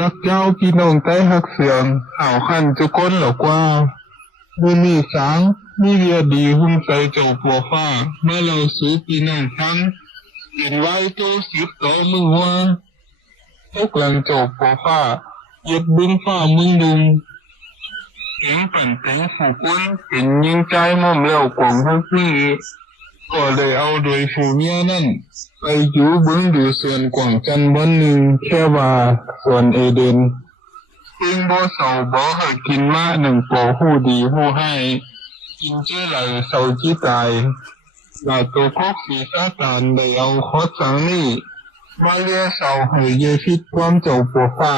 ตักเจ้าพี่น้องใต้หักเสียงข่าวขันทุกคนเหล่ากว่ามือนี่สางมีเรียดีหุ่นใจเจ้าปัวฟ้าเมื่อเราสู่พี่น้องฟังเห็นไว้โตสิบโตมึงว่าพวกหลังเจ้าปัวฟ้าเย็ดบึ้งฟ้ามึงดุงเสียงปั่นเสียงฝูกวนเป็นยิงใจม่อมแล้วกล่องทั้งพี่ก็เลยเอาโดยผู้เมียนั่นไปอยู่เบิ้งดูส่วนกว่างจันวันหนึ่งแค่ว่าส่วนเอเดนซึ่งบ่เศร้าบ่ให้กินมาหนึ่งปอหู้ดีหู้ให้กินเจ้าไหลเศร้าจี้ตายว่าตัวพกสีซาตานได้เอาคอสังนี่มาเลี้ยเศร้าให้เยฟิตความเจ้าปัวฟ้า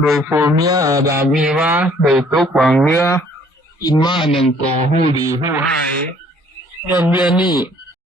โดยผู้เมียอาดามเอวาได้ตกหวังเนื้อกินมาหนึ่งปอหู้ดีหู้ให้ย้อนเบี้ยนี่